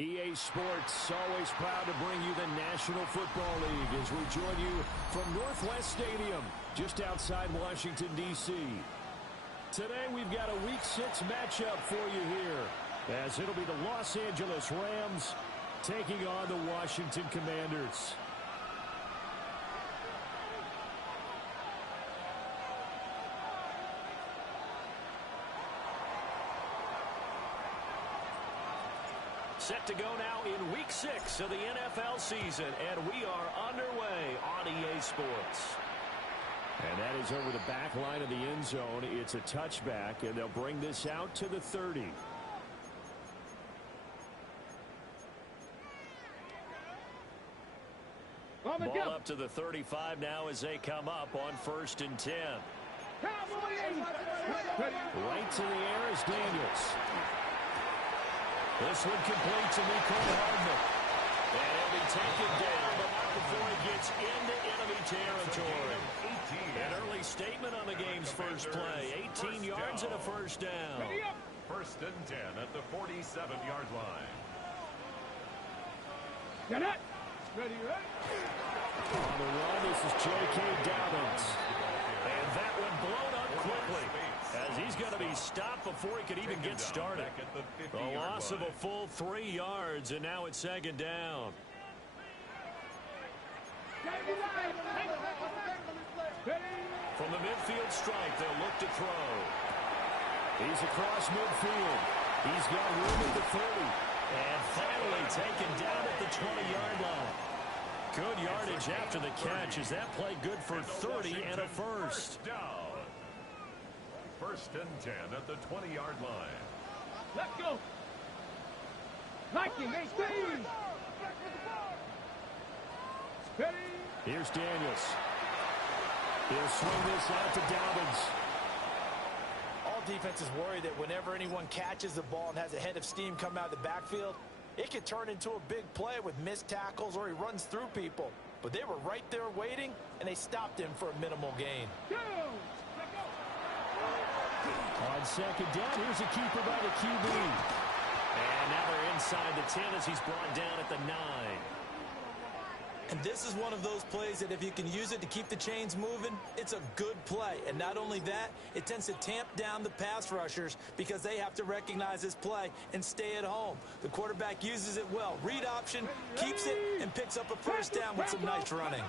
EA Sports, always proud to bring you the National Football League as we join you from Northwest Stadium, just outside Washington, D.C. Today, we've got a Week 6 matchup for you here, as it'll be the Los Angeles Rams taking on the Washington Commanders. Set to go now in Week 6 of the NFL season, and we are underway on EA Sports. And that is over the back line of the end zone. It's a touchback, and they'll bring this out to the 30. Ball up to the 35 now as they come up on 1st and 10. Right to the air is Daniels. This one complete to Mecole Hardman. And he'll be taken down, but not before he gets into enemy territory. An early statement on the game's first play. 18 yards and a first down. 1st and 10 at the 47-yard line. Get it. Ready, right? On the run, this is J.K. Dobbins. And that one blown up quickly, as he's going to be stopped before he could even get started. The loss of a full 3 yards, and now it's 2nd down. From the midfield stripe, they'll look to throw. He's across midfield. He's got room at the 30. And finally taken down at the 20-yard line. Good yardage after the catch. Is that play good for 30 and a first? Down. 1st and 10 at the 20-yard line. Let's go. Nike, hey, speed. Here's Daniels. He'll swing this out to Dobbins. All defenses worry that whenever anyone catches the ball and has a head of steam come out of the backfield, it could turn into a big play with missed tackles or he runs through people. But they were right there waiting, and they stopped him for a minimal gain. On 2nd down, here's a keeper by the QB. And now they're inside the 10 as he's brought down at the 9. And this is one of those plays that if you can use it to keep the chains moving, it's a good play. And not only that, it tends to tamp down the pass rushers because they have to recognize this play and stay at home. The quarterback uses it well. Read option, keeps it, and picks up a first down with some nice running.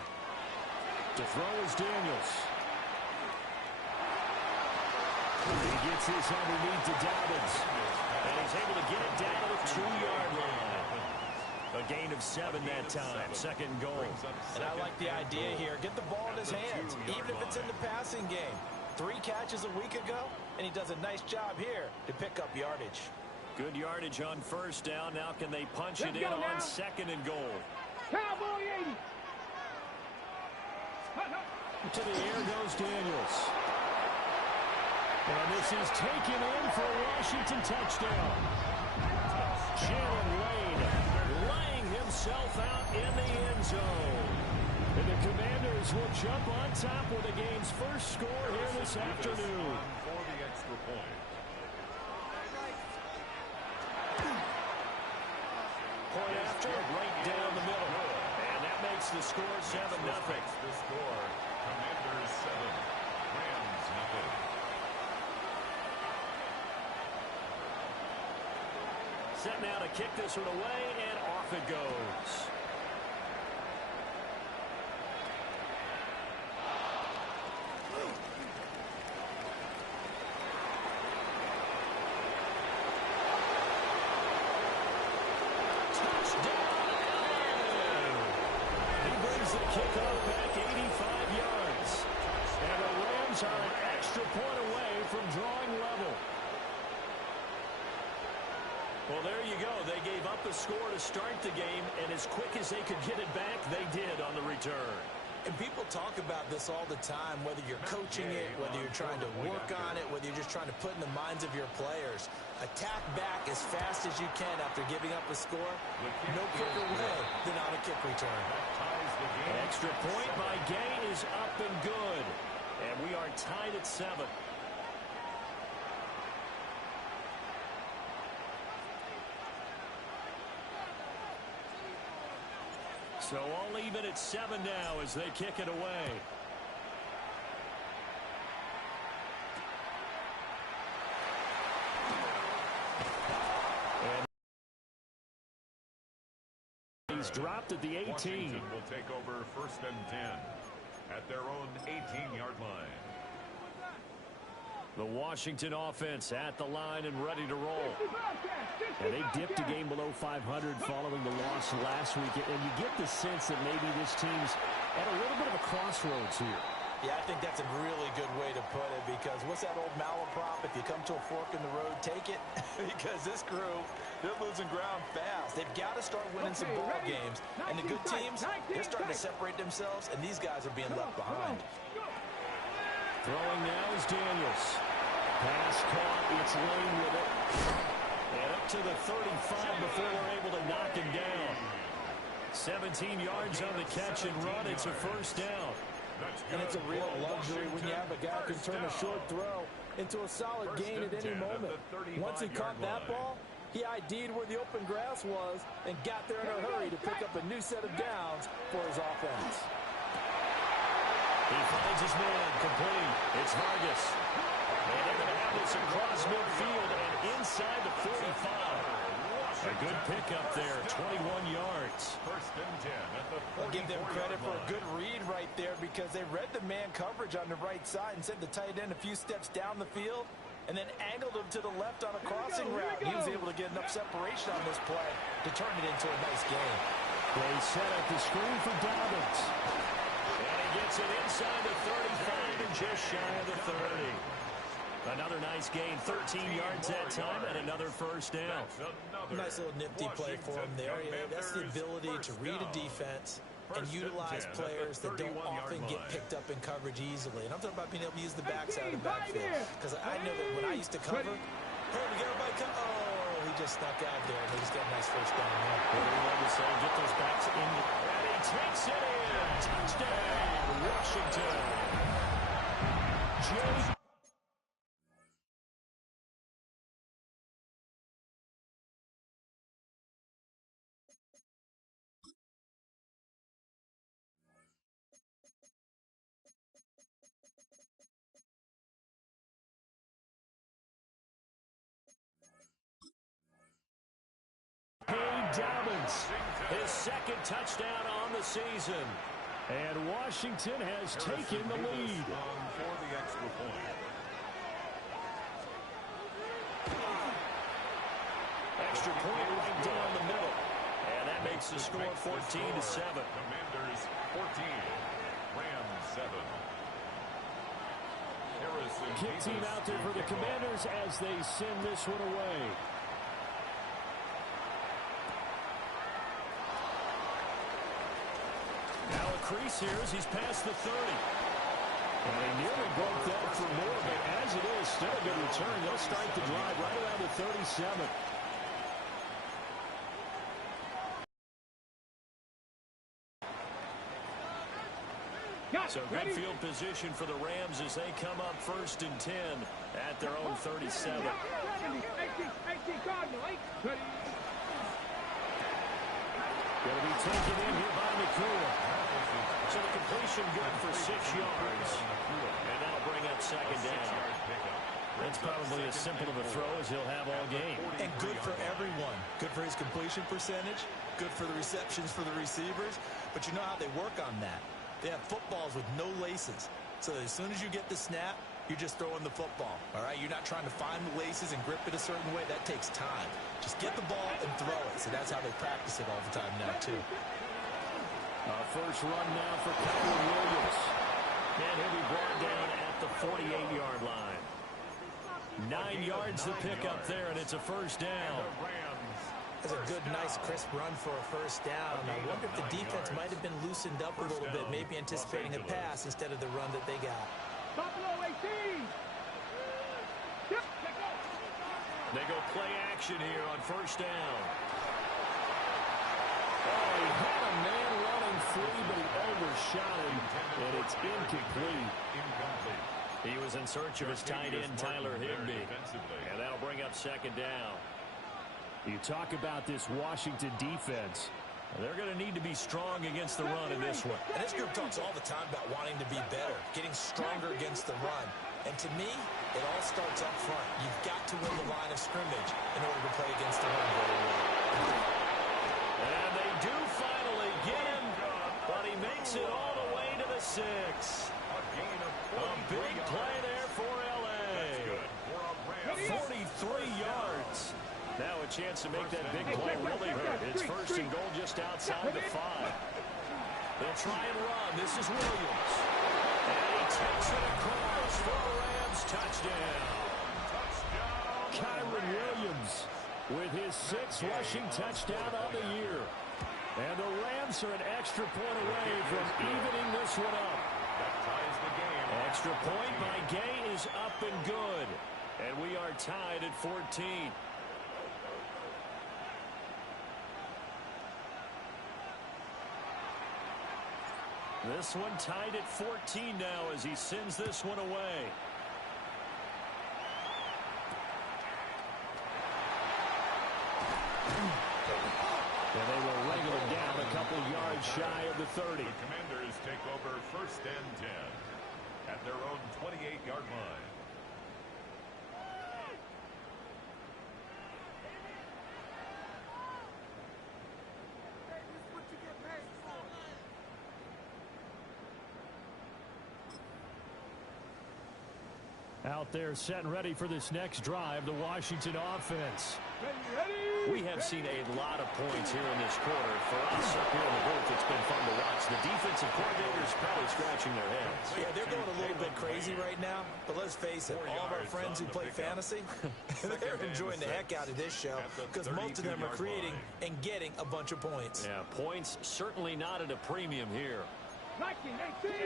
To throw is Daniels. He gets this underneath to Dobbins. And he's able to get it down to the 2-yard line. A gain of 7 that time. 2nd goal. And I like the idea here. Get the ball in his hands, even if it's in the passing game. 3 catches a week ago, and he does a nice job here to pick up yardage. Good yardage on 1st down. Now can they punch it in on 2nd and goal? Cowboy 80. To the air goes Daniels. And this is taken in for a Washington touchdown. Jalen Lane laying himself out in the end zone. And the Commanders will jump on top with the game's first score here this afternoon. For the extra point. Point after, right down the middle. And that makes the score 7-0. The score, Commanders 7, Rams 0. Set now to kick this one away, and off it goes. Kickoff back 85 yards. And the Rams are an extra point away from drawing level. Well, there you go. They gave up a score to start the game, and as quick as they could get it back, they did on the return. And people talk about this all the time, whether you're coaching it, whether you're trying to work on it, whether you're just trying to put in the minds of your players. Attack back as fast as you can after giving up a score. No quicker way than on a kick return. An extra point by Gay is up and good. And we are tied at 7. So all even at 7 now as they kick it away. And he's dropped at the 18. Washington will take over 1st and 10 at their own 18-yard line. The Washington offense at the line and ready to roll. And they dipped a game below 500 following the loss last week. And you get the sense that maybe this team's at a little bit of a crossroads here. Yeah, I think that's a really good way to put it, because what's that old malaprop? If you come to a fork in the road, take it. Because this crew, they're losing ground fast. They've got to start winning some ball games. And the good teams, they're starting to separate themselves, and these guys are being left behind. Throwing now is Daniels. Pass caught. It's Lane with it. And up to the 35 before they're able to knock him down. 17 yards on the catch and run. It's a first down. And it's a real luxury when you have a guy who can turn a short throw into a solid gain at any moment. Once he caught that ball, he ID'd where the open grass was and got there in a hurry to pick up a new set of downs for his offense. He finds his man complete. It's Vargas. And they're going to have this across midfield and inside the 45. A good pickup there, 21 yards. 1st and 10 at the 44-yard line. I'll give them credit for a good read right there, because they read the man coverage on the right side and sent the tight end a few steps down the field and then angled him to the left on a crossing route. He was able to get enough separation on this play to turn it into a nice game. They set up the screen for Dobbins. And he gets it inside the 35 and just shy of the 30. Another nice gain, 13 yards that time, and another first down. Nice little nifty play for him there. Yeah, that's the ability to read a defense and utilize players that don't often get picked up in coverage easily. And I'm talking about being able to use the backside of the backfield. Because I know that when I used to cover, hey, we got everybody come. Oh, he just snuck out there, and he just got a nice first down there. What do we love to say? Get those backs in. And he takes it in. Touchdown, Washington. Jay. Dobbins, his second touchdown on the season. And Washington has taken the lead. For the extra point. Extra point right down the middle. And that makes the score 14-7. Commanders 14, Rams 7. Kick team out there for the Commanders as they send this one away. Now a crease here as he's past the 30. And they nearly broke that for more, but as it is, still a good return. They'll start the drive right around the 37. So good field position for the Rams as they come up 1st and 10 at their own 37. Going to be taken in here by Nakua. So the completion good for 6 yards. And that'll bring up 2nd down. That's probably as simple of a throw as he'll have all game. And good for everyone. Good for his completion percentage. Good for the receptions for the receivers. But you know how they work on that. They have footballs with no laces. So as soon as you get the snap, you're just throwing the football. All right? You're not trying to find the laces and grip it a certain way. That takes time. Just get the ball and throw it. So that's how they practice it all the time now, too. First run now for Kyren Williams. And he'll be brought down at the 48-yard line. 9 yards to pick up there, and it's a first down. That's a good, nice, crisp run for a first down. I wonder if the defense might have been loosened up a little bit, maybe anticipating a pass instead of the run that they got. They go play action here on first down. Oh, he had a man running free, but he overshot him, and it's incomplete. He was in search of his tight end, Tyler Higbee, and that'll bring up 2nd down. You talk about this Washington defense. They're going to need to be strong against the run in this one. And this group talks all the time about wanting to be better, getting stronger against the run. And to me, it all starts up front. You've got to win the line of scrimmage in order to play against the run very well. And they do finally get him, but he makes it all the way to the 6. A big play there for L.A. 43 yards. Now a chance to make that big play really hurt. It's first and goal just outside the 5. They'll try and run. This is Williams. And he takes it across for a Rams touchdown. Kyren Williams with his 6th rushing touchdown on the year. And the Rams are an extra point away from evening this one up. Extra point by Gay is up and good. And we are tied at 14. This one tied at 14 now as he sends this one away. And they will wrangle it down a couple yards shy of the 30. The Commanders take over first and 10 at their own 28-yard line. Out there set and ready for this next drive, the Washington offense. Ready. We have seen a lot of points here in this quarter. For us up here in the booth, it's been fun to watch. The defensive coordinators probably scratching their heads. Yeah, they're going a little bit crazy right now, but let's face it, all of our friends who play fantasy, they're enjoying the heck out of this show because most of them are creating and getting a bunch of points. Yeah, points certainly not at a premium here. 19, 18,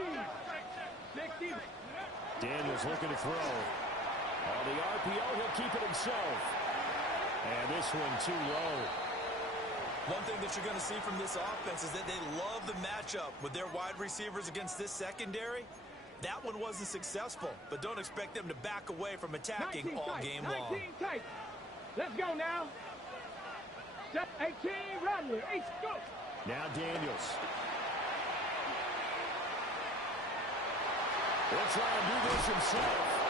60. Daniels looking to throw. On the RPO, he'll keep it himself. And this one too low. One thing that you're going to see from this offense is that they love the matchup with their wide receivers against this secondary. That one wasn't successful, but don't expect them to back away from attacking all game long. 19 tight. Let's go now. 18, run with 8, go. Now Daniels. He'll try and do this himself.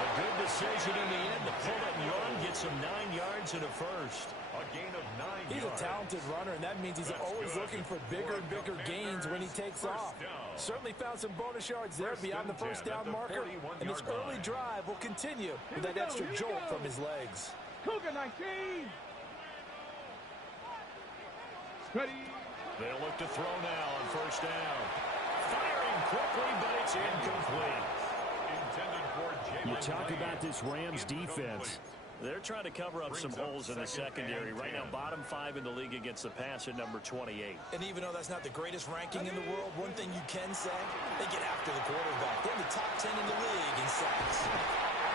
A good decision in the end to pull it and run, gets him 9 yards and a first. A gain of 9 He's yards. a talented runner, and that means he's always looking for bigger and bigger gains when he takes off. Certainly found some bonus yards there beyond the first down marker, and this early drive will continue with that extra jolt from his legs. Cougar 19. Ready. They'll look to throw now on first down. Firing quickly, but it's incomplete. You talk about this Rams defense. They're trying to cover up some holes in the secondary. Right now, bottom 5 in the league against the pass at number 28. And even though that's not the greatest ranking in the world, one thing you can say, they get after the quarterback. They're in the top 10 in the league in sacks.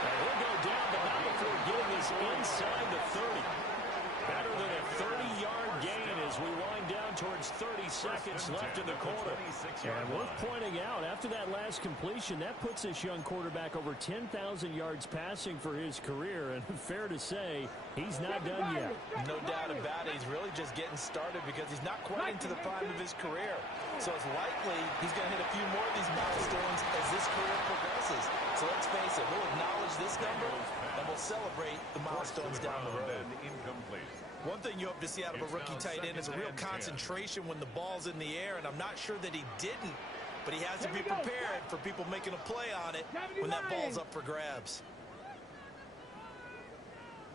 Now he'll go down, but not before getting this inside the 30. Better than a 30-yard gain as we wind down towards 30 seconds left in the quarter. And worth pointing out, after that last completion, that puts this young quarterback over 10,000 yards passing for his career. And fair to say, he's not done yet. No doubt about it. He's really just getting started because he's not quite into the prime of his career. So it's likely he's going to hit a few more of these milestones as this career progresses. So let's face it, we'll acknowledge this number and we'll celebrate the milestones down the road. One thing you hope to see out of a rookie tight end is a real concentration when the ball's in the air, and I'm not sure that he didn't, but he has to be prepared for people making a play on it when that ball's up for grabs.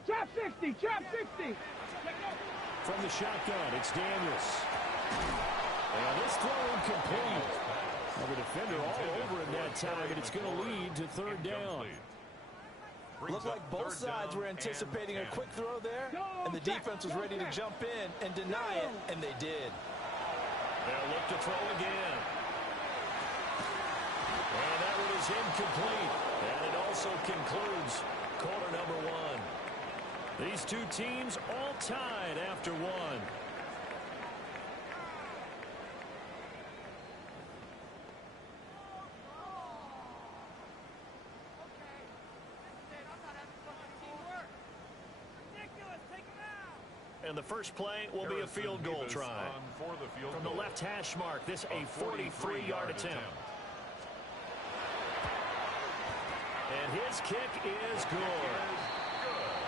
Trap 60, trap 60. From the shotgun, it's Daniels. And this throw incomplete. Well, the defender all over him that time, and it's going to lead to third down. Looked like both sides were anticipating a quick throw there, and the defense was ready to jump in and deny it, and they did. They'll look to throw again. And that one is incomplete. And it also concludes quarter number 1. These two teams all tied after 1. And the first play will be a field goal try. From the left hash mark, this a 43-yard attempt. And his kick is good.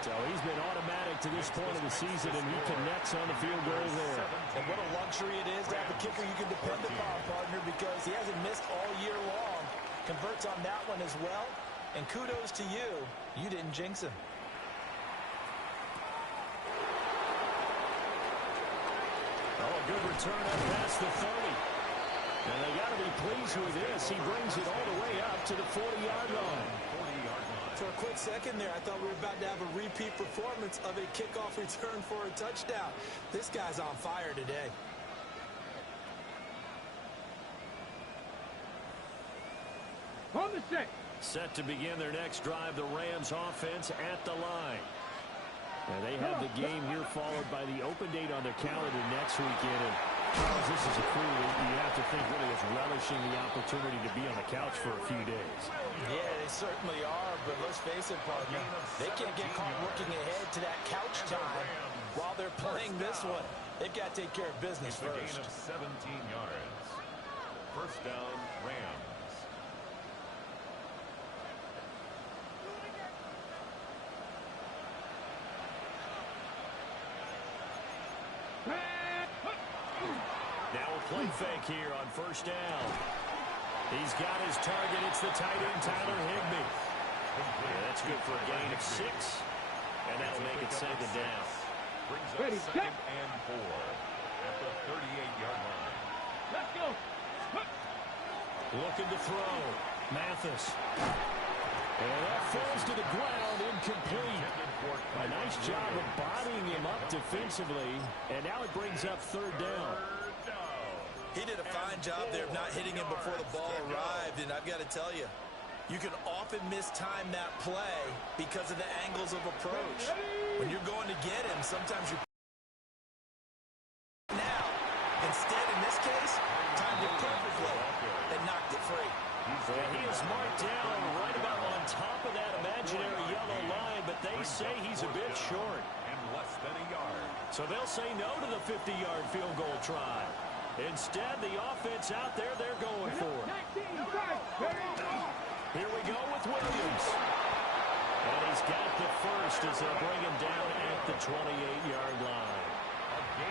So he's been automatic to this point of the season, and he connects on the field goal there. And what a luxury it is to have a kicker you can depend upon, partner, because he hasn't missed all year long. Converts on that one as well. And kudos to you. You didn't jinx him. Oh, a good return up past the 30. And they got to be pleased with this. He brings it all the way up to the 40-yard line. For a quick second there, I thought we were about to have a repeat performance of a kickoff return for a touchdown. This guy's on fire today. On the set. Set to begin their next drive, the Rams offense at the line. And they have the game here followed by the open date on their calendar next weekend. And because this is a crew that you have to think really is relishing the opportunity to be on the couch for a few days. Yeah, they certainly are, but let's face it, partner, they can't get caught looking ahead to that couch time while they're playing this one. They've got to take care of business first. Gain of 17 yards. First down, Rams. Now a play fake here on first down. He's got his target. It's the tight end, Tyler Higbee. Yeah, that's good for a gain of 6. And that'll make it 2nd down. Brings up 2nd and 4 at the 38-yard line. Let's go. Looking to throw. Mathis. And that falls to the ground, incomplete. A nice job of bodying him up defensively. And now it brings up 3rd down. He did a fine job there of not hitting him before the ball arrived, and I've got to tell you, you can often mistime that play because of the angles of approach. When you're going to get him, sometimes you're now. Instead, in this case, timed it perfectly and knocked it free. And he is marked down right about on top of that imaginary yellow line, but they say he's a bit short. And less than a yard. So they'll say no to the 50-yard field goal try. Instead, the offense out there, they're going for it. Here we go with Williams. And he's got the first as they'll bring him down at the 28-yard line.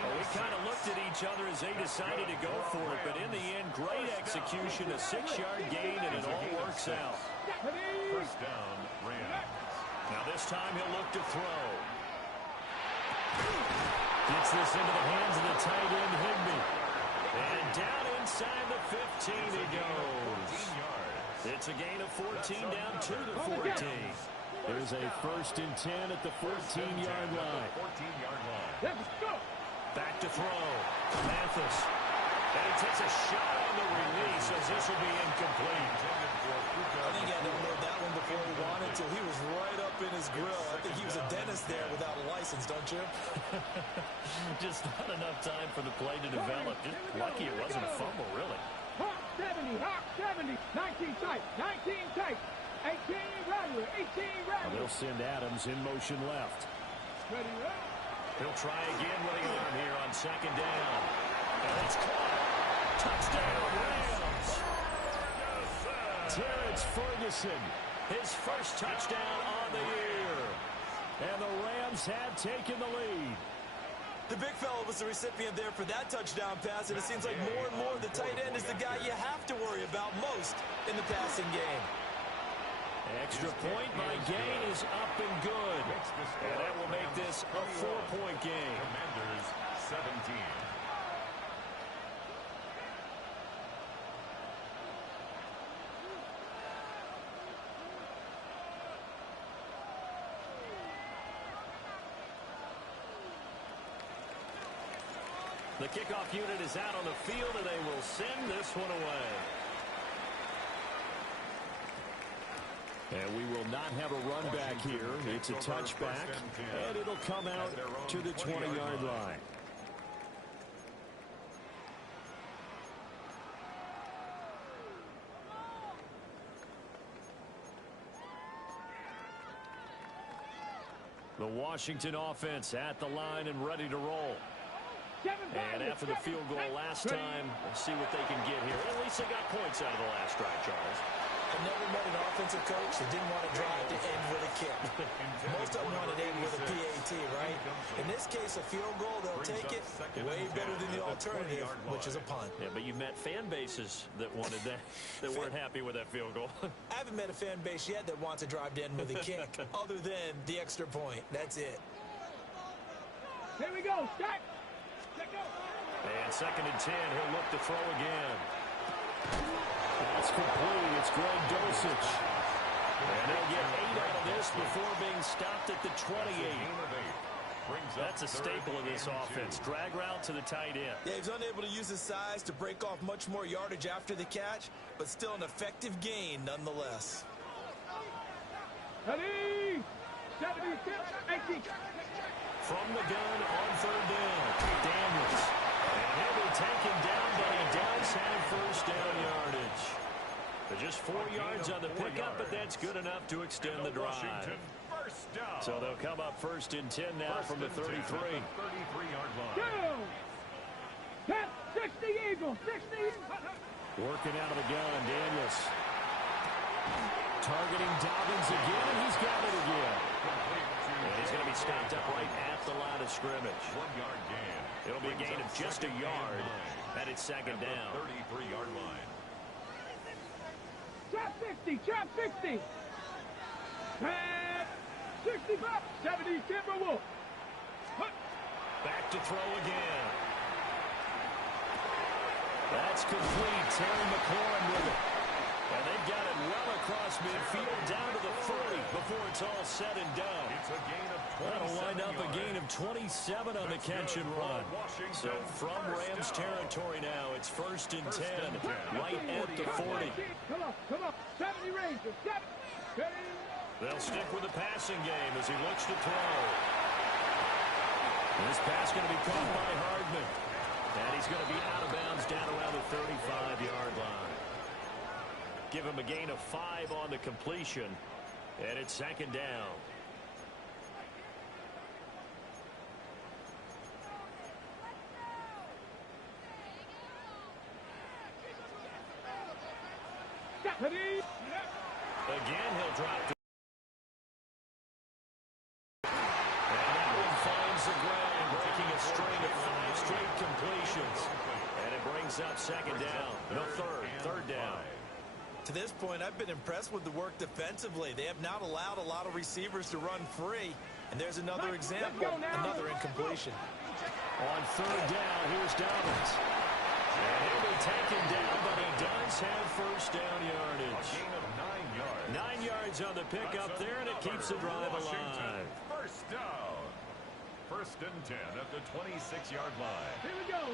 Well, we kind of looked at each other as they decided to go for it, but in the end, great execution, a 6-yard gain, and it all works out. First down, Rams. Now this time he'll look to throw. Gets this into the hands of the tight end, Higbee. And down inside the 15 he goes. It's a gain of 14 down to the 14. There's a 1st and 10 at the 14-yard line. Let's go. Back to throw. Mathis. And he takes a shot on the release as this will be incomplete. I think he had to unload that one before he wanted to. He was right up in his grill. I think he was a dentist there without a license, don't you? Just not enough time for the play to develop. Just lucky it wasn't a fumble, really. Hawk 70, Hawk 70. 19 tight, 19 tight. 18 Rattler, 18 Rattler. They'll send Adams in motion left. Ready, He'll try again with the arm here on 2nd down. And it's caught. Touchdown, Rams. Terrence Ferguson, his first touchdown on the year. And the Rams had taken the lead. The big fella was the recipient there for that touchdown pass, and it seems like more and more the tight end is the guy you have to worry about most in the passing game. Extra point by Gay is up and good. And that will make this a 4-point game. Commanders 17. The kickoff unit is out on the field, and they will send this one away. And we will not have a run back here. It's a touchback, and it'll come out to the 20-yard line. The Washington offense at the line and ready to roll. And after the field goal last time, we'll see what they can get here. At least they got points out of the last drive, Charles. I never met an offensive coach that didn't want to drive to end with a kick. Most of them want to end with a PAT, right? In this case, a field goal, they'll take it way better than the alternative, which is a punt. Yeah, but you've met fan bases that wanted that, that weren't happy with that field goal. I haven't met a fan base yet that wants to drive to end with a kick, other than the extra point. That's it. Here we go. Stack. And 2nd and 10, he'll look to throw again. That's complete. It's Greg Dulcich. And they'll get 8 out of this before being stopped at the 28. That's a staple of this offense. Drag route to the tight end. Yeah, he's unable to use his size to break off much more yardage after the catch, but still an effective gain nonetheless. Ready? 76, 18. From the gun on 3rd down, Daniels. And he'll be taken down, but he does have first down yardage. Just 4 yards on the pickup, but that's good enough to extend the drive. So they'll come up 1st and 10 now from the 33. 33-yard line. 2. 60 Eagles. 60. Working out of the gun, Daniels. Targeting Dobbins again, and he's got it again. And he's going to be stopped up right at the line of scrimmage. 1-yard gain. It'll be a gain of just a yard, and it's 2nd down. 33-yard line. Trap 60. Trap 60. Trap 65. 70 Timberwolves. Back to throw again. That's complete. Terry McLaurin with it. And they've got it well across midfield down to the 40 before it's all said and done. It's a gain of 27 That'll wind up a yards. gain of 27 on the catch and run. So from Rams territory now, it's 1st and 10, right at the 40. Come on. 70 Rangers. 70. They'll stick with the passing game as he looks to throw. This pass going to be caught by Hardman. And he's going to be out of bounds down around the 35-yard line. Give him a gain of 5 on the completion. And it's 2nd down. Ready? Again, he'll drop to. And that one finds the ground, breaking a string of 5 straight completions. And it brings up 2nd down. No, 3rd down. To this point, I've been impressed with the work defensively. They have not allowed a lot of receivers to run free. And there's another example, another incompletion. On 3rd down, here's Dobbins. And he'll be taken down, but he does have first down yardage. A gain of 9 yards. 9 yards on the pickup there, and it keeps the drive alive. First down. 1st and 10 at the 26-yard line. Here we go.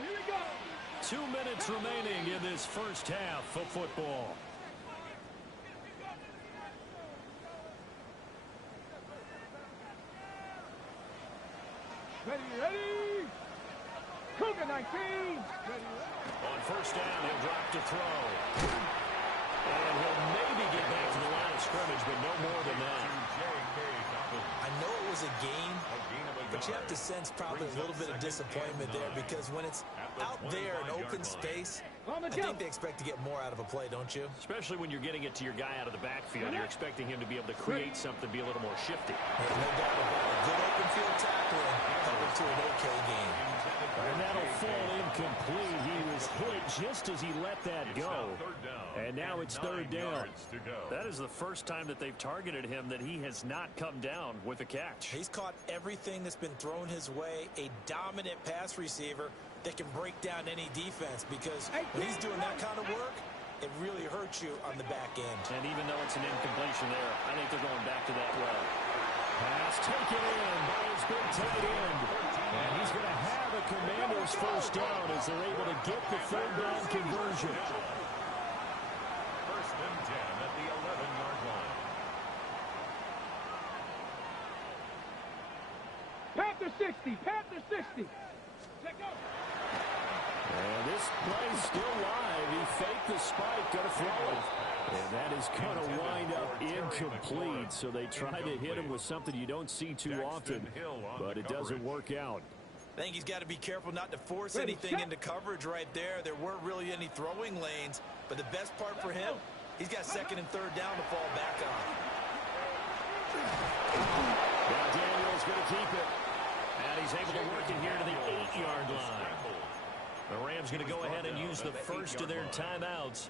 2 minutes remaining in this first half of football. Ready? Cougar 19. Ready? On 1st down, he'll drop to throw. And he'll maybe get back to the line of scrimmage, but no more than that. I know it was a gain, but you have to sense probably a little bit of disappointment there because when it's out there in open space, I think they expect to get more out of a play, don't you? Especially when you're getting it to your guy out of the backfield. You're expecting him to be able to create something, be a little more shifty. Yeah, no doubt about it. Good open field tackling, coupled to an okay game. And that'll fall incomplete. He was hit just as he let that go. And now it's 3rd down. That is the first time that they've targeted him that he has not come down with a catch. He's caught everything that's been thrown his way, a dominant pass receiver that can break down any defense because when he's doing that kind of work, it really hurts you on the back end. And even though it's an incompletion there, I think they're going back to that well. Pass taken in by his big tight end. And he's going to have a Commander's first down as they're able to get the 3rd down conversion. 1st and 10 at the 11-yard line. Panther 60. Panther 60. Check out. And this play's still live. He faked the spike, going to throw it. And that is going to wind up incomplete. So they try to hit him with something you don't see too often, but it doesn't work out. I think he's got to be careful not to force anything into coverage right there. There weren't really any throwing lanes, but the best part for him, he's got second and third down to fall back on. Now Daniel's going to keep it. And he's able to work it here to the 8-yard line. The Rams going to go ahead and use the first of their timeouts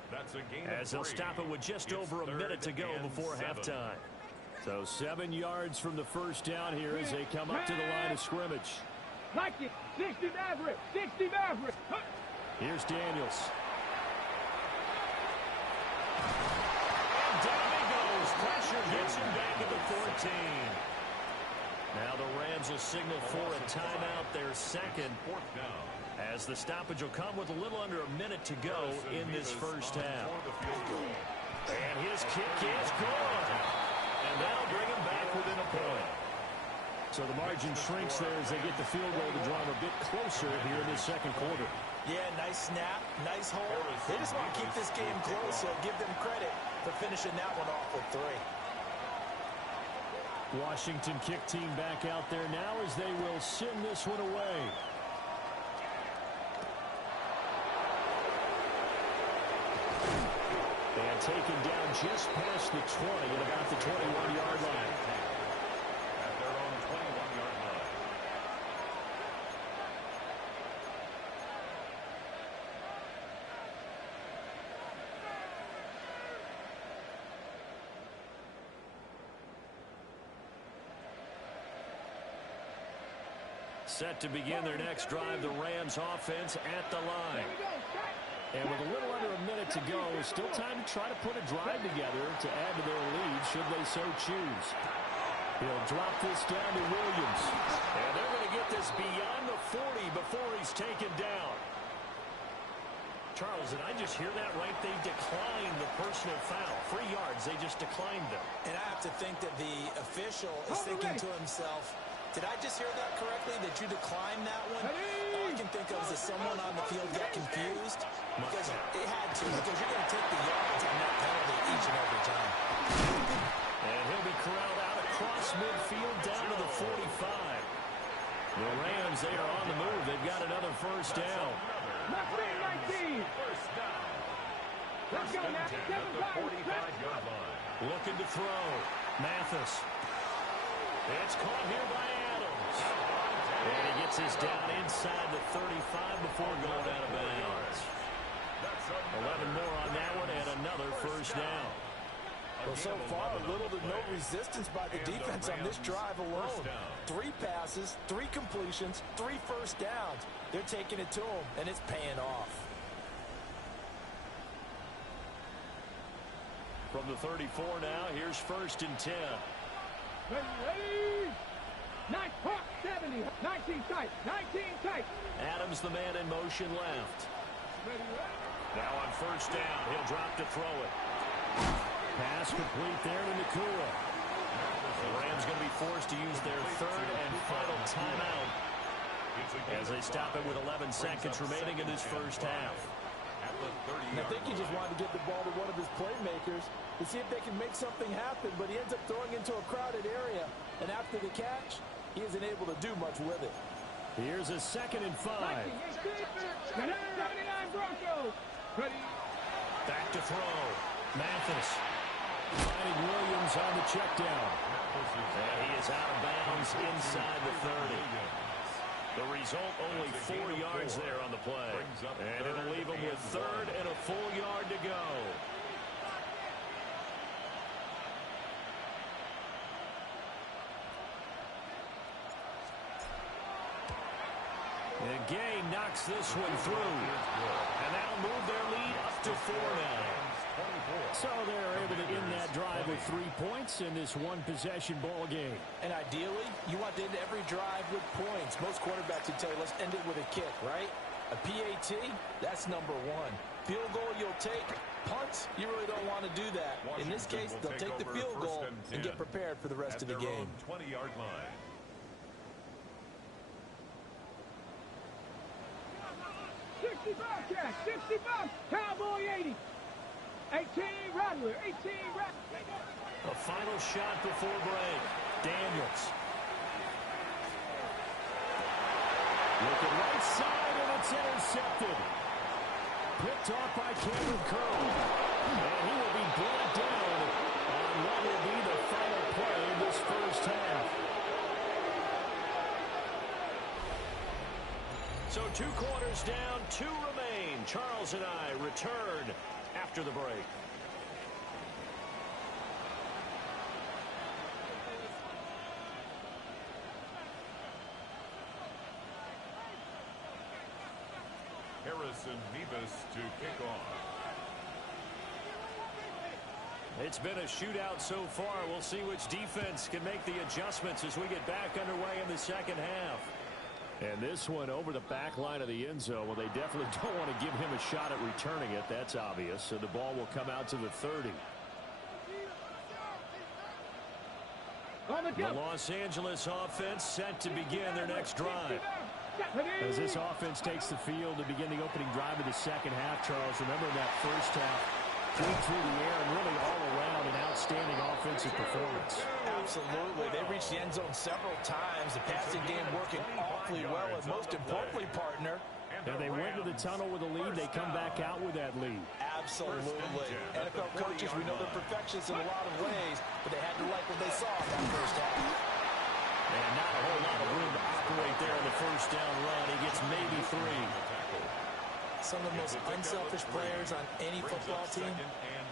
as they'll stop it with just over a minute to go before halftime. So 7 yards from the first down here as they come up to the line of scrimmage. Like it. 60 Maverick. 60 Maverick. Here's Daniels. And down he goes. Pressure gets him back at the 14. Now the Rams will signal for a timeout, their second. As the stoppage will come with a little under a minute to go in this first half. And his kick is good. And that'll bring him back within a point. So the margin shrinks there as they get the field goal to draw him a bit closer here in this second quarter. Yeah, nice snap, nice hold. They just want to keep this game close, so give them credit for finishing that one off with 3. Washington kick team back out there now as they will send this one away. And taken down just past the 20 at about the 21-yard line. At their own 21-yard line. Set to begin their next drive, the Rams offense at the line. And with a little under a minute to go, still time to try to put a drive together to add to their lead should they so choose. He'll drop this down to Williams. And they're going to get this beyond the 40 before he's taken down. Charles, did I just hear that right? They declined the personal foul. 3 yards, they just declined them. And I have to think that the official is thinking to himself, did I just hear that correctly, that you declined that one? All I can think of is that someone on the field got confused. Because it had to, because you're going to take the yards on that penalty each and every time. And he'll be corralled out across midfield down to the 45. The Rams, they are on the move. They've got another first down. 19. Let's go now. 45-yard line. Looking to throw. Mathis. It's caught here by Adams. And he gets his down inside the 35 before going out of bounds. 11 more on that one and another first down. Well, so far, little to no resistance by the defense on this drive alone. 3 passes, 3 completions, 3 first downs. They're taking it to them, and it's paying off. From the 34 now, here's first and 10. Ready. 70. 19 tight. 19 tight. Adams, the man in motion left. Ready. Now on first down, he'll drop to throw it. Pass complete there to Nakua. The Rams going to be forced to use their third and final timeout as they stop it with 11 seconds remaining in this first half. And I think he just wanted to get the ball to one of his playmakers to see if they can make something happen, but he ends up throwing into a crowded area. And after the catch, he isn't able to do much with it. Here's a 2nd and 5. 79 Broncos. Ready. Back to throw. Mathis. Finding Williams on the check down. And he is out of bounds inside the 30. The result, only 4 yards there on the play. And it'll leave him with 3rd and a full yard to go. And Gay knocks this one through. And that'll move their lead up to 4 now. So they're able to end that drive with 3 points in this one-possession ball game. And ideally, you want to end every drive with points. Most quarterbacks would tell you, let's end it with a kick, right? A PAT, that's number 1. Field goal you'll take. Punts, you really don't want to do that. In this case, they'll take the field goal and get prepared for the rest of the game. 20-yard line. 65 catch, 65, Cowboy 80. 18 Rattler, 18 Rattler. A final shot before break. Daniels. Looking right side, and it's intercepted. Picked off by Cameron Curl. And he will be brought down on what will be the final play of this first half. So 2 quarters down, 2 remain. Charles and I return after the break. Harrison Mevis to kick off. It's been a shootout so far. We'll see which defense can make the adjustments as we get back underway in the second half. And this one over the back line of the end zone. Well, they definitely don't want to give him a shot at returning it. That's obvious. So the ball will come out to the 30. The Los Angeles offense set to begin their next drive. As this offense takes the field to begin the opening drive of the second half, Charles, remember that first half, clean through the air and really all around an outstanding offensive performance. Absolutely. They reached the end zone several times. The passing game working awfully well, and most importantly, partner. And they went to the tunnel with a lead. They come back out with that lead. Absolutely. NFL coaches, we know they're perfectionists in a lot of ways, but they had to like what they saw in that first half. And not a whole lot of room to operate there in the first down run. He gets maybe 3. Some of the most unselfish players on any football team,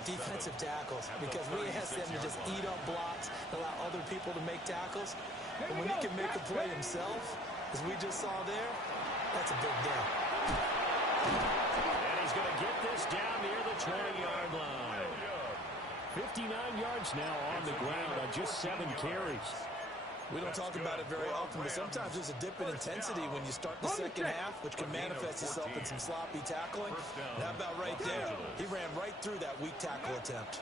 defensive tackles, because we ask them to just eat up blocks, allow other people to make tackles. And when he can make the play himself, as we just saw there, that's a big deal. And he's going to get this down near the 20-yard line. 59 yards now on the ground on just 7 carries. We don't talk about it very often, but sometimes there's a dip in intensity when you start the second half, which can manifest itself in some sloppy tackling. And how about right there? He ran right through that weak tackle attempt.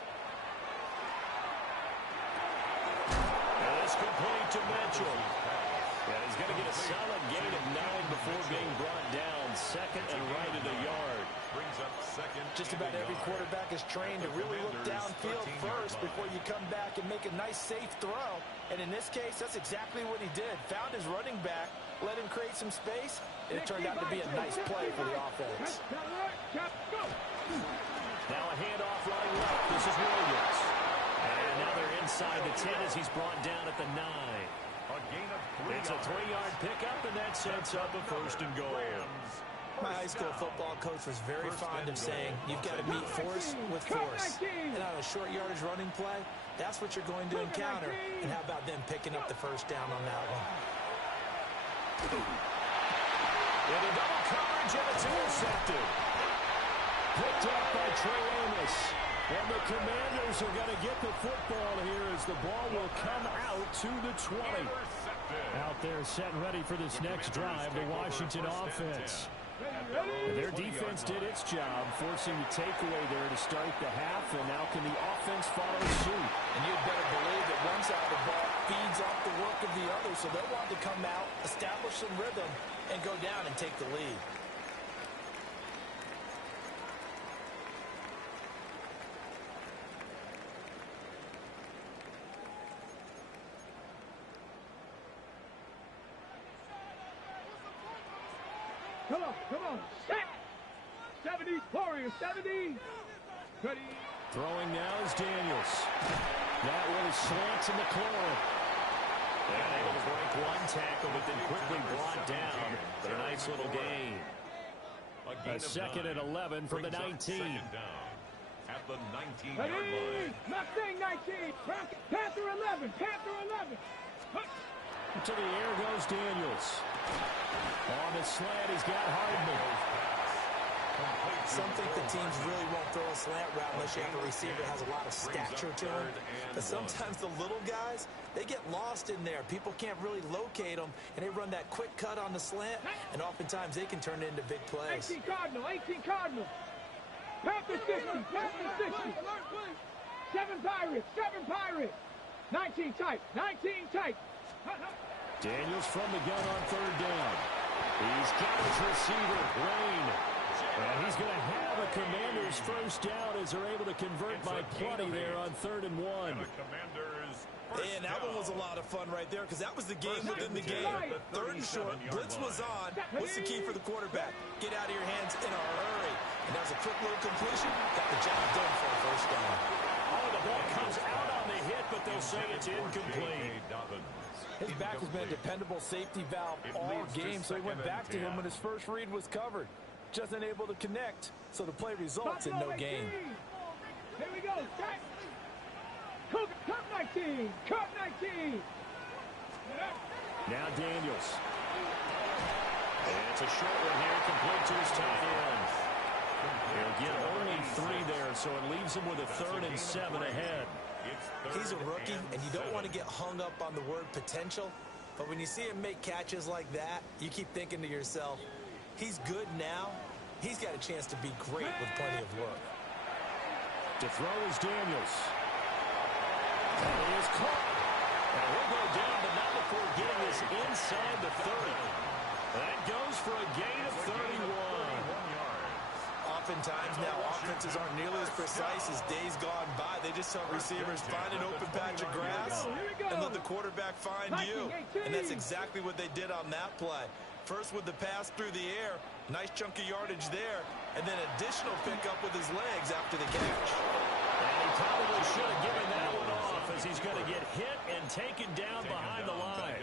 And it's complete to Mitchell. And he's going to get a solid gain of 9 before being brought down. Second and right at a yard. Brings up second. Just about every quarterback is trained to really look downfield first before you come back and make a nice, safe throw. And in this case, that's exactly what he did. Found his running back, let him create some space, and it turned out to be a nice play for the offense. Now a handoff right left. This is Williams. And now they're inside the 10 as he's brought down at the 9. A gain of 3. It's a 3-yard pickup, and that sets up a first and goal. My high school football coach was very fond of saying, you've got to meet force with force. And on a short yardage running play, that's what you're going to encounter. And how about them picking up the first down on that one? Into double coverage, and it's intercepted. Picked up by Trey Amos. And the Commanders are going to get the football here as the ball will come out to the 20. Out there set and ready for this next drive, the Washington offense. And their defense did its job, forcing the takeaway there to start the half, and now can the offense follow suit? And you'd better believe that one side of the ball feeds off the work of the other, so they'll want to come out, establish some rhythm, and go down and take the lead. Come on, set! 70, Warriors, 70. Ready. Throwing now is Daniels. That one is slants in the corner. And able to break one tackle, but then quickly brought down. But a nice little gain. A second and 11 from the 19. At the 19-yard line. Mustang 19. Panther 11. Panther 11. To the air goes Daniels. On the slant, he's got Hardman. Some think the teams really won't throw a slant route unless you have a receiver that has a lot of stature to him. But sometimes the little guys, they get lost in there. People can't really locate them, and they run that quick cut on the slant, and oftentimes they can turn it into big plays. 18 Cardinal, 18 Cardinal. Panther 60, Panther 60. 7 Pirates, 7 Pirates. 19 tight, 19 tight. Daniels from the gun on third down. He's got his receiver, Lane. And he's going to have a Commander's first down as they're able to convert by plenty there on 3rd and 1. And that one was a lot of fun right there because that was the game within the game. 3rd and short, blitz was on. What's the key for the quarterback? Get out of your hands in a hurry. And that was a quick little completion. Got the job done for a first down. Oh, the ball comes out on the hit, but they'll say it's incomplete. His back has been a dependable safety valve all game, so he went back to him when his first read was covered. Just unable to connect, so the play results in no gain. Here we go. Cut 19. Cut 19. Now Daniels. And it's a short one here, complete to his tight end. He'll get only 3 there, so it leaves him with a 3rd and 7 ahead. He's a rookie, and you don't want to get hung up on the word potential, but when you see him make catches like that, you keep thinking to yourself, he's good now. He's got a chance to be great with plenty of work. To throw is Daniels. And he is caught. And he'll go down, but not before getting this inside the 30. That goes for a gain of 31. Oftentimes now, offenses aren't nearly as precise as days gone by. They just tell receivers, find an open patch of grass and let the quarterback find you. And that's exactly what they did on that play. First with the pass through the air, nice chunk of yardage there, and then additional pickup with his legs after the catch. And he probably should have given that one off as he's going to get hit and taken down behind the line.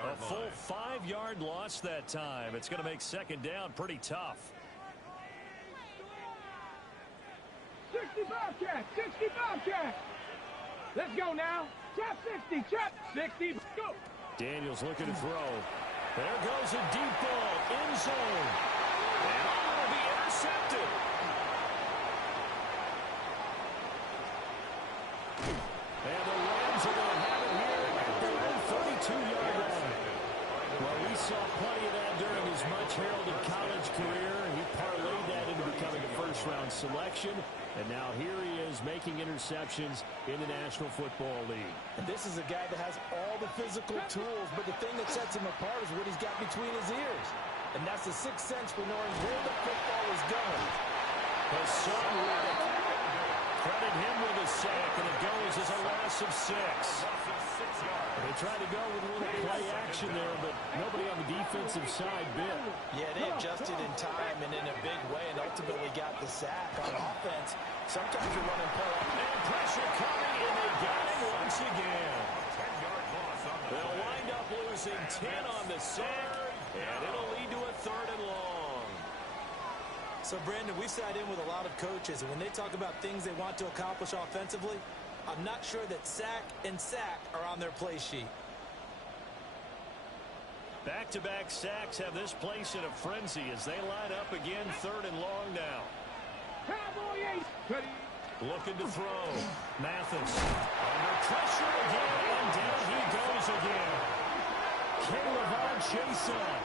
A full 5-yard loss that time. It's going to make 2nd down pretty tough. 65 catch. 65 catch. Let's go now. Trap 60. Trap 60. Go. Daniels looking to throw. There goes a deep ball. End zone. And it will be intercepted. And the Rams are going to have it here at their own 32-yard line. Well, we saw plenty of that during his much-heralded college career. He parlayed that into becoming a first-round selection. And now here he is making interceptions in the National Football League. And this is a guy that has all the physical tools, but the thing that sets him apart is what he's got between his ears. And that's the sixth sense for knowing where the football is going. Hassan Reddick. Credit him with a sack, and it goes as a loss of 6. They tried to go with a little play action there, but nobody on the defensive side bit. Yeah, they adjusted in time and in a big way and ultimately got the sack. On offense, sometimes you're running play. And pressure coming, and they got him once again. They'll wind up losing 10 on the sack, and it'll lead to a 3rd and long. So, Brandon, we sat in with a lot of coaches, and when they talk about things they want to accomplish offensively, I'm not sure that sack and sack are on their play sheet. Back-to-back sacks have this place in a frenzy as they line up again 3rd and long now. Looking to throw. Mathis under pressure again, and down he goes again. K'Lavon Chaisson.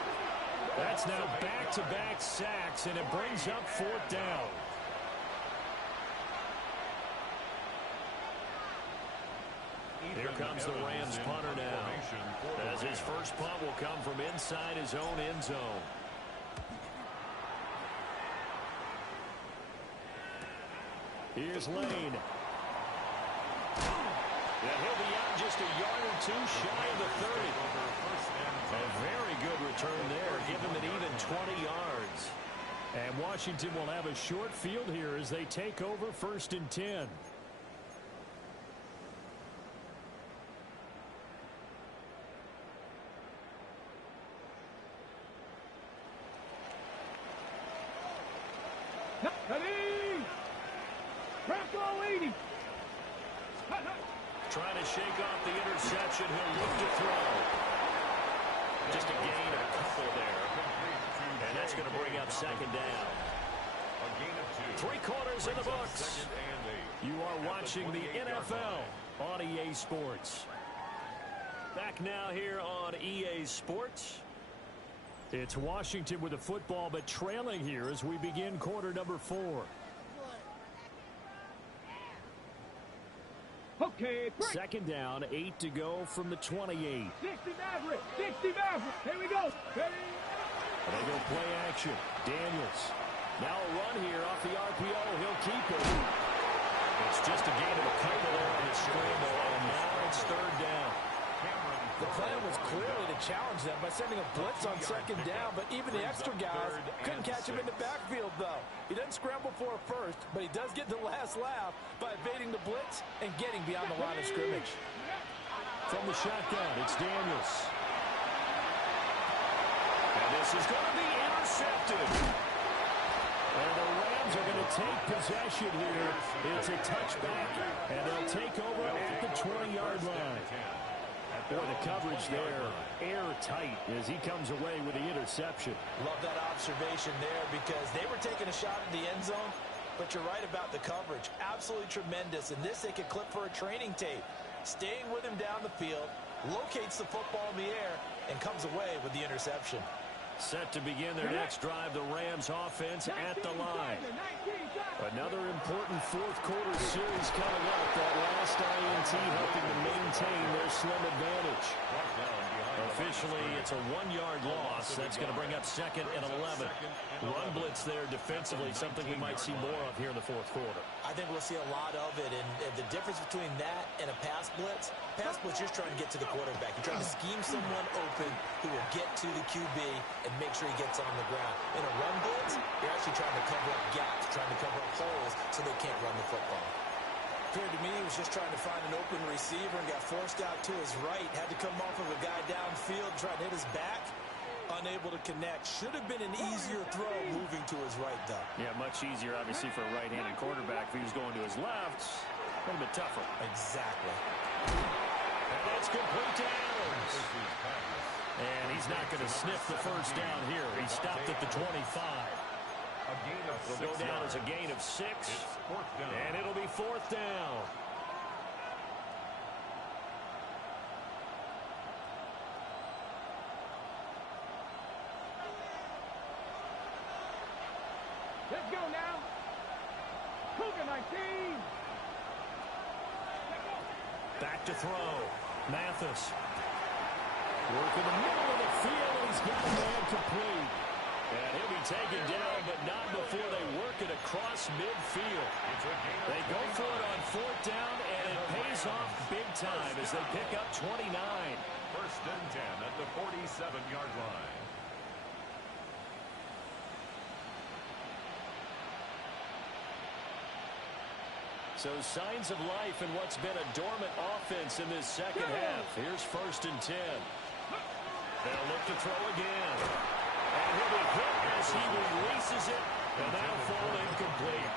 That's now back-to-back sacks, and it brings up 4th down. Here comes the Rams punter now, as his first punt will come from inside his own end zone. Here's Lane. And he'll be out just a yard or 2 shy of the 30. A very good return there, giving it even 20 yards. And Washington will have a short field here as they take over 1st and 10. Trying to shake off the interception. He'll look to throw. Just a gain of a couple there. And that's going to bring up 2nd down. 3 quarters in the books. You are watching the NFL on EA Sports. Back now here on EA Sports. It's Washington with the football, but trailing here as we begin quarter number 4. Okay, 2nd down, 8 to go from the 28. 60 Maverick, 60 Maverick. Here we go. Ready? They go play action. Daniels. Now a run here off the RPO. He'll keep it. It's just a gain of a couple there on his scramble, and now it's third down. The plan was clearly to challenge them by sending a blitz on second down, but even the extra guys couldn't catch him in the backfield, though. He doesn't scramble for a first, but he does get the last laugh by evading the blitz and getting beyond the line of scrimmage. From the shotgun, it's Daniels. And this is going to be intercepted. And the Rams are going to take possession here. It's a touchback, and they'll take over at the 20-yard line. Boy, the coverage there, airtight as he comes away with the interception. Love that observation there because they were taking a shot at the end zone, but you're right about the coverage. Absolutely tremendous. And this they could clip for a training tape. Staying with him down the field, locates the football in the air, and comes away with the interception. Set to begin their next drive, the Rams offense at the line. Another important fourth quarter series coming up. That last INT helping to maintain their slim advantage. Officially, it's a 1-yard loss. That's going to bring up second and 11. Run blitz there defensively, something we might see more of here in the fourth quarter. I think we'll see a lot of it, and the difference between that and a pass blitz, you're trying to get to the quarterback. You're trying to scheme someone open who will get to the QB and make sure he gets on the ground. In a run blitz, you're actually trying to cover up gaps, trying to cover up holes so they can't run the football. Appeared to me he was just trying to find an open receiver and got forced out to his right. Had to come off of a guy downfield, trying to hit his back. Unable to connect. Should have been an easier throw moving to his right, though. Yeah, much easier, obviously, for a right-handed quarterback. If he was going to his left, a little bit tougher. Exactly. And that's complete to Adams. And he's not going to sniff the first down here. He stopped at the 25. It'll go down as a gain of 6. And it'll be fourth down. Let's go now. Cougar 19. Back to throw. Mathis. Work in the middle of the field, and he's got a man complete. And he'll be taken down, but not before they work it across midfield. They go for it on fourth down, and it pays off big time as they pick up 29. First and 10 at the 47-yard line. So signs of life in what's been a dormant offense in this second half. Here's first and 10. They'll look to throw again. And he'll be hit as he releases it, and that'll fall incomplete.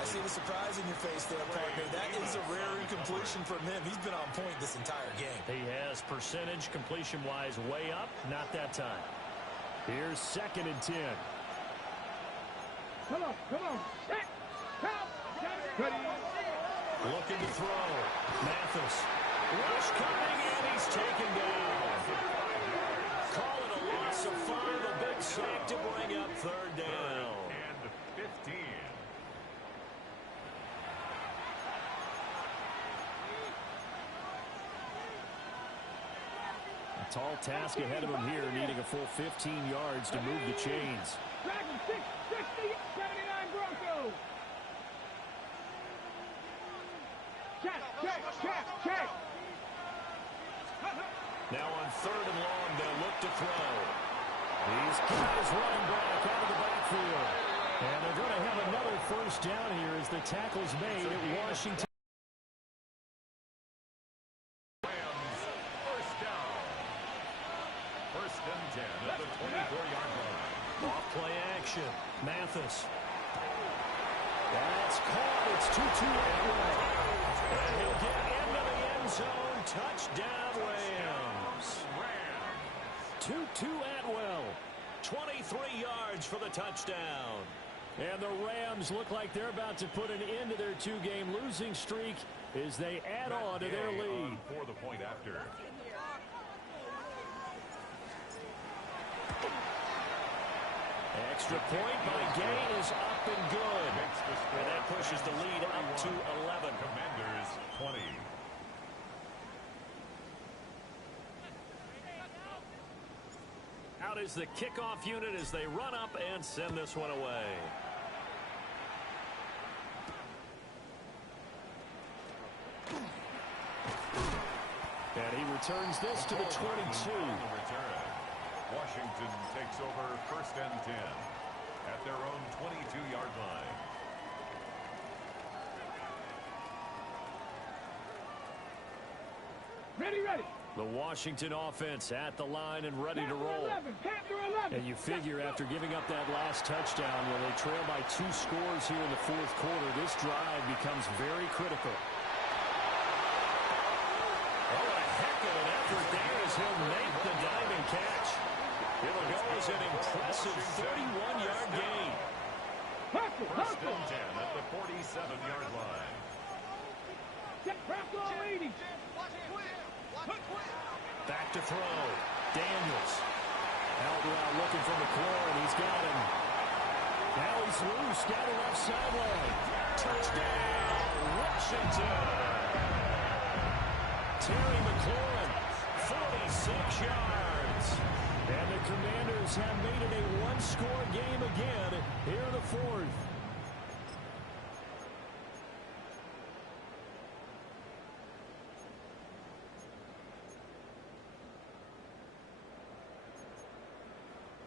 I see the surprise in your face there, partner. That is a rare incompletion from him. He's been on point this entire game. He has percentage completion-wise way up, not that time. Here's second and 10. Come on. Set. Count. Looking to throw. Mathis. Rush coming, and he's taken down. Call it a loss of 5. A big sack to bring up third down. And 15. A tall task ahead of him here, needing a full 15 yards to move the chains. Dragon 6, 60, 79 Broncos. Check. Now on third and long, they'll look to throw. He's got his running back out of the backfield. And they're going to have another first down here as the tackle's made at Washington. Rams, first down. First and 10 at the 24-yard line. Off play action. Mathis. That's caught. It's 2-2 Atwell. And he'll get into the end zone. Touchdown, Rams. 2-2 Atwell. 23 yards for the touchdown. And the Rams look like they're about to put an end to their 2-game losing streak as they add on to their lead. For the point after. Extra point by Gay is up and good. And that pushes the lead up to 11. Commanders 20. out is the kickoff unit as they run up and send this one away. And he returns this to the 22. Washington takes over 1st and 10 at their own 22-yard line. Ready, ready. The Washington offense at the line and ready to roll. Panther 11. And you figure after giving up that last touchdown when they trail by 2 scores here in the 4th quarter, this drive becomes very critical. Oh, a heck of an effort there as he'll make the diving catch. It'll go as an impressive 31-yard gain. First and 10 at the 47-yard line. Press on leading. Back to throw. Daniels. Held around looking for McLaurin. He's got him. Now he's loose. Got the left sideline. Touchdown, Washington. Terry McLaurin, 46 yards. And the Commanders have made it a one-score game again here in the 4th.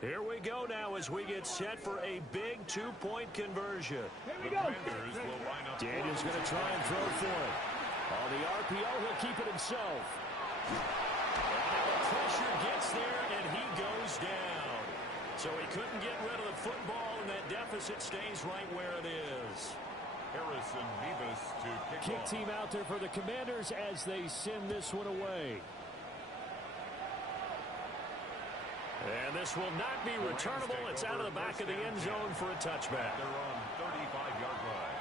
Here we go now as we get set for a big 2-point conversion. The Commanders will line up. Daniels going to try and throw for it. On the RPO, he'll keep it himself. And the pressure gets there, and he goes down. So he couldn't get rid of the football, and that deficit stays right where it is. Harrison Mevis to Kick team out there for the Commanders as they send this one away. And this will not be returnable. It's out of the back of the end zone for a touchback. They're on 35-yard line.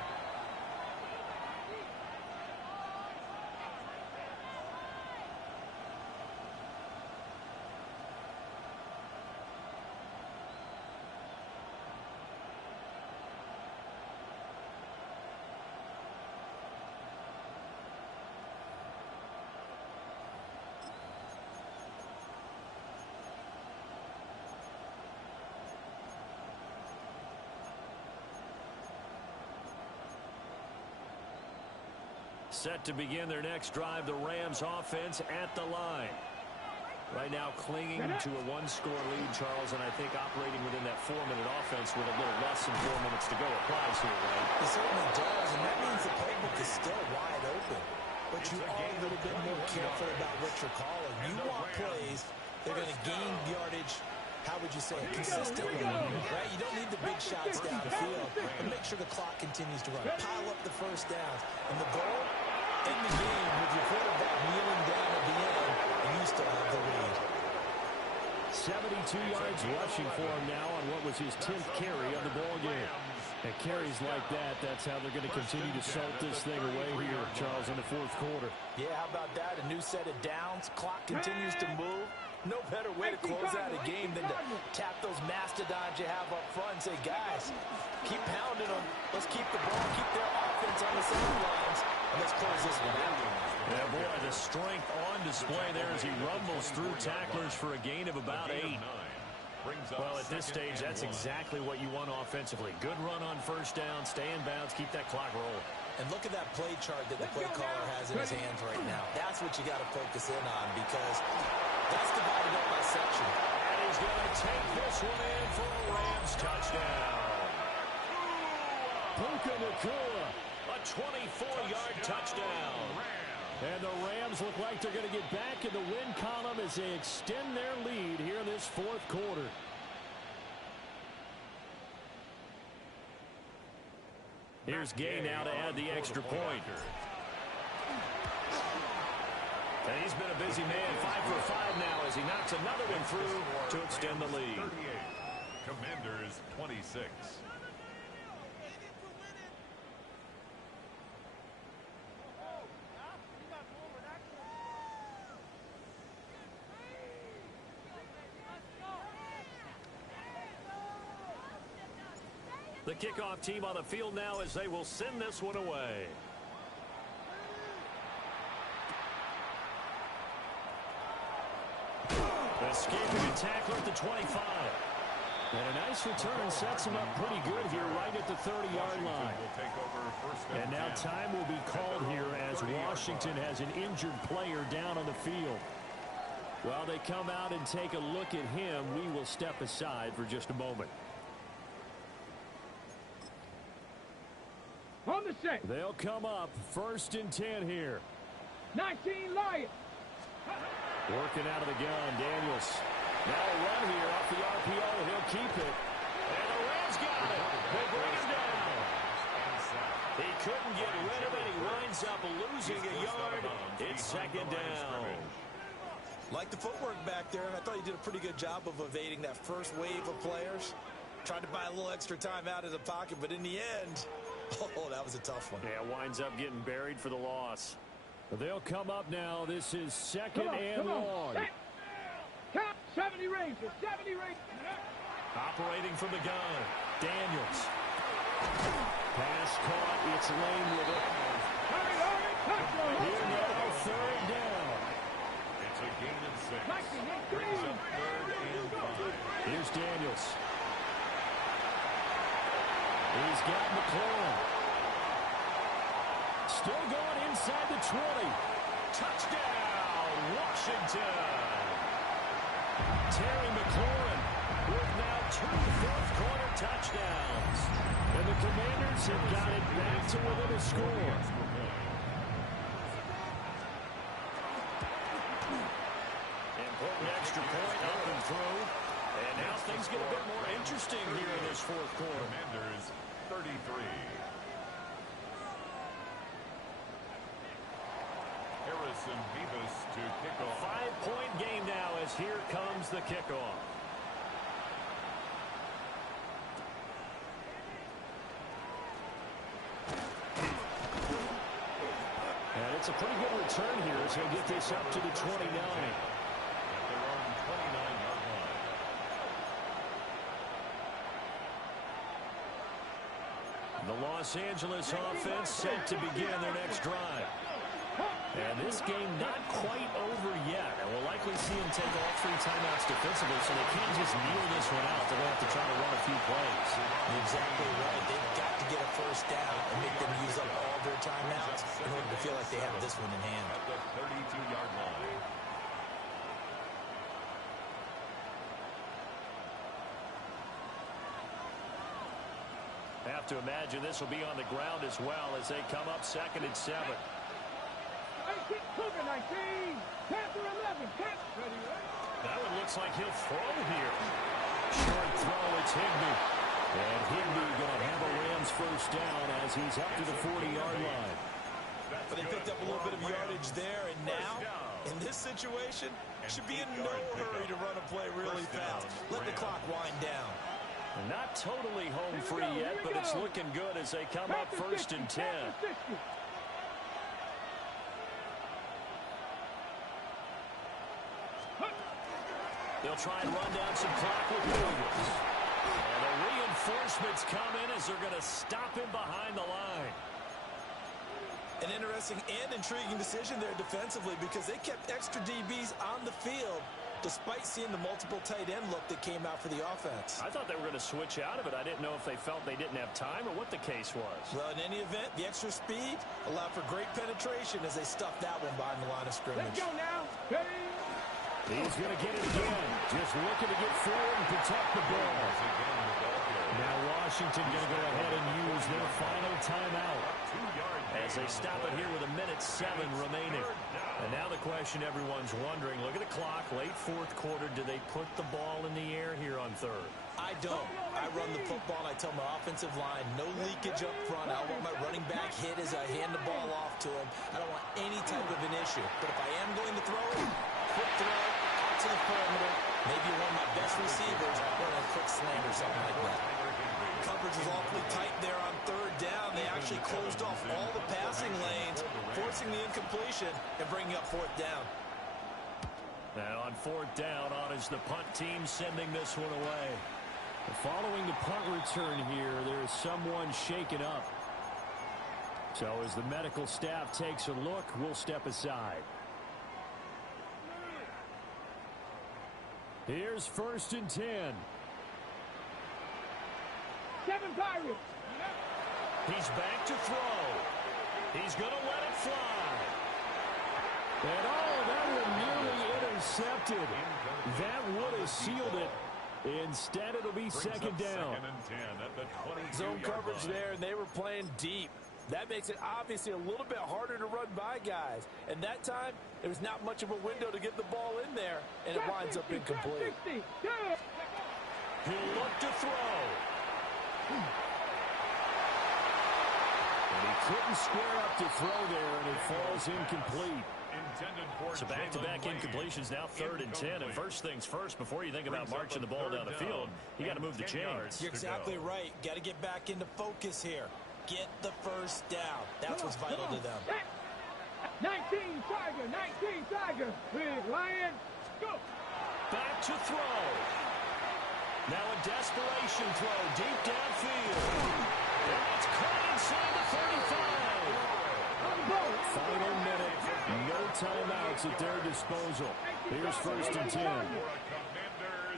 Set to begin their next drive, the Rams offense at the line. Right now clinging to a one-score lead, Charles, and I think operating within that 4-minute offense with a little less than 4 minutes to go applies here, right? It certainly does, and that means the playbook is still wide open. But you are a little bit more careful about what you're calling. You want plays, they're going to gain yardage, how would you say, consistently, right? You don't need the big shots down the field, but make sure the clock continues to run. Pile up the first downs. And the goal, end the game with your quarterback kneeling down at the end, and you still have the lead. 72 yards rushing for him now on what was his 10th carry of the ball game. And carries like that, that's how they're going to continue to salt this thing away here, Charles, in the 4th quarter. Yeah, how about that? A new set of downs. Clock continues to move. No better way to close out a game than to tap those mastodons you have up front and say, guys, keep pounding them. Let's keep the ball, keep their offense on the sidelines, and let's close this one out. Yeah, boy, the strength on display there as he rumbles through tacklers for a gain of about 8. Well, at this stage, that's exactly what you want offensively. Good run on first down, stay in bounds, keep that clock rolling. And look at that play chart that the play caller has in his hands right now. That's what you got to focus in on because that's divided up by section. And he's going to take this one in for a Rams touchdown. Puka Nacua, a 24-yard touchdown. And the Rams look like they're going to get back in the win column as they extend their lead here in this 4th quarter. Here's Gay now to add the extra point. And he's been a busy man, 5 for 5 now as he knocks another one through to extend the lead. 38. Commanders 26. The kickoff team on the field now as they will send this one away. Escaping a tackler at the 25. And a nice return sets him up pretty good here right at the 30-yard line. And now time will be called here as Washington has an injured player down on the field. While they come out and take a look at him, we will step aside for just a moment. On the set. They'll come up 1st and 10 here. 19 Lions. Working out of the gun, Daniels. Now a run here off the RPO. He'll keep it. And the Rams got it. They bring him down. He couldn't get rid of it. He winds up losing a yard. It's 2nd down. Like the footwork back there, I thought he did a pretty good job of evading that first wave of players. Tried to buy a little extra time out of the pocket, but in the end, oh, that was a tough one. Yeah, winds up getting buried for the loss. But they'll come up now. This is 2nd and long. Count 70 Rangers, 70 Rangers. Operating from the gun, Daniels. Pass caught. It's Lane with it. Here now, 3rd down. It's a gain of 6. Brings up 3rd and 5. Here's Daniels. He's got McLaurin. Still going inside the 20. Touchdown, Washington. Terry McLaurin with now 2 fourth-quarter touchdowns. And the Commanders have got it back to within a score. Important extra point up and through. And now things get a bit more interesting here in this 4th quarter. Commanders 33. Harrison Beavis to kick off. 5-point game now as here comes the kickoff. And it's a pretty good return here as he'll get this up to the 29. At their own 29-yard line. The Los Angeles offense set to begin their next drive. And this game not quite over yet. And we'll likely see them take all 3 timeouts defensively, so they can't just kneel this one out. They're going to have to try to run a few plays. You're exactly right. They've got to get a 1st down and make them use up all their timeouts in order to feel like they have this one in hand. At the 32-yard line. Have to imagine this will be on the ground as well as they come up 2nd and 7. 19, Cougar 19, Panther 11, Panther. That one looks like he'll throw here. Short throw, it's Higbee. And Higbee going to have a Rams 1st down as he's up to the 40-yard line. But they picked up a little bit of yardage there, and now, in this situation, should be in no hurry to run a play really fast. Let the clock wind down. Not totally home free yet, but it's looking good as they come up 1st and 10. They'll try and run down some clock with Williams. And the reinforcements come in as they're going to stop him behind the line. An interesting and intriguing decision there defensively because they kept extra DBs on the field despite seeing the multiple tight end look that came out for the offense. I thought they were going to switch out of it. I didn't know if they felt they didn't have time or what the case was. Well, in any event, the extra speed allowed for great penetration as they stuffed that one behind the line of scrimmage. Let's go now. Ready? He's going to get it again. Just looking to get forward and protect the ball. Now Washington going to go ahead and use their final timeout as they stop it here with 1:07 remaining. And now the question everyone's wondering, look at the clock, late 4th quarter, do they put the ball in the air here on 3rd? I don't. I run the football, and I tell my offensive line, no leakage up front. I want my running back hit as I hand the ball off to him. I don't want any type of an issue. But if I am going to throw it, quick throw, out to the perimeter, maybe one of my best receivers, or a quick slant or something like that. Coverage was awfully tight there on 3rd down. They actually closed off all the passing lanes, forcing the incompletion and bringing up 4th down. Now on 4th down, on is the punt team sending this one away. Following the punt return here, there is someone shaken up. So as the medical staff takes a look, we'll step aside. Here's 1st and 10. 7 Pirates. He's back to throw. He's going to let it fly. And that one nearly intercepted. That would have sealed it. Instead, it'll be 2nd down. 2nd and 10 at the 22-yard Zone coverage line. there, and they were playing deep. That makes it obviously a little bit harder to run by guys. And that time, there was not much of a window to get the ball in there, and it winds up incomplete. He'll look to throw. And he couldn't square up to throw there, and it falls incomplete. So back-to-back incompletions, now 3rd and 10. And first things first, before you think about marching the ball down the field, you got to move the chains. You're exactly right. Got to get back into focus here. Get the first down. That's what's vital to them. 19 Tiger. Big Lion. Go. Back to throw. Now a desperation throw deep downfield. And it's caught inside the 35. Final minute. No timeouts at their disposal. Here's 1st and 10.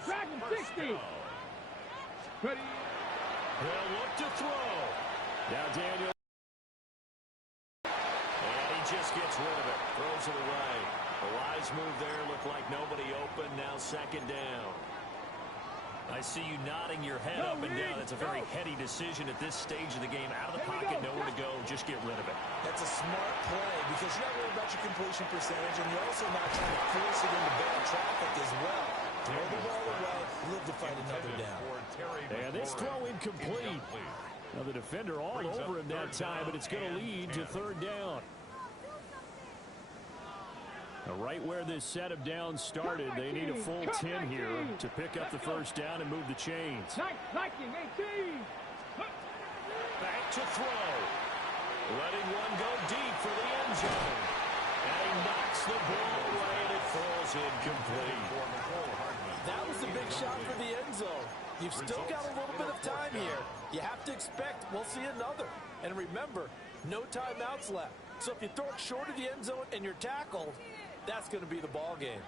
Dragon 60. Ready. They'll look to throw. Now Daniel. And he just gets rid of it. Throws it away. A wise move there. Looked like nobody open. Now 2nd down. I see you nodding your head up and down. It's a very heady decision at this stage of the game. Out of the pocket, nowhere to go. Just get rid of it. That's a smart play because you're not worried about your completion percentage, and you're also not trying to force it into bad traffic as well. Throw the ball away, live to fight another down. And this throw incomplete. Now the defender all over him that time, but it's going to lead to 3rd down. Now right where this set of downs started, they need a full 10 here to pick up the first down and move the chains. 18. Back to throw. Letting one go deep for the end zone. And he knocks the ball away, and it falls incomplete. That was a big shot for the end zone. You've still got a little bit of time here. You have to expect we'll see another. And remember, no timeouts left. So if you throw it short of the end zone and you're tackled, that's going to be the ball game.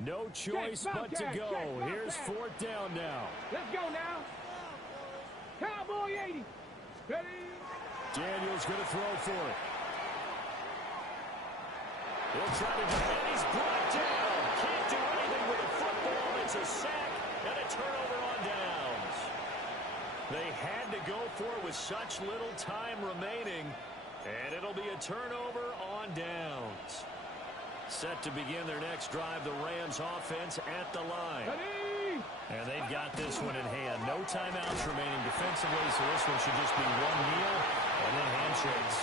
No choice but to go. Here's 4th down now. Let's go now. Cowboy 80. Ready. Daniel's going to throw for it. He'll try to get it. He's brought down. Can't do anything with the football. It's a sack and a turnover on downs. They had to go for it with such little time remaining, and it'll be a turnover on downs. Set to begin their next drive, the Rams offense at the line. Ready. And they've got this one in hand. No timeouts remaining defensively, so this one should just be one kneel and then handshakes.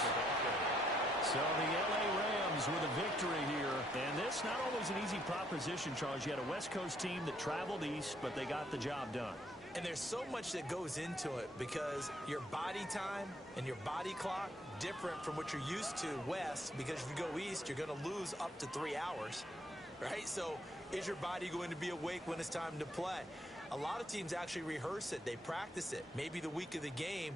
So the L.A. Rams with a victory here. And this not always an easy proposition, Charles. You had a West Coast team that traveled east, but they got the job done. And there's so much that goes into it because your body time and your body clock different from what you're used to west, because if you go east, you're going to lose up to 3 hours, right? So is your body going to be awake when it's time to play? A lot of teams actually rehearse it. They practice it. Maybe the week of the game,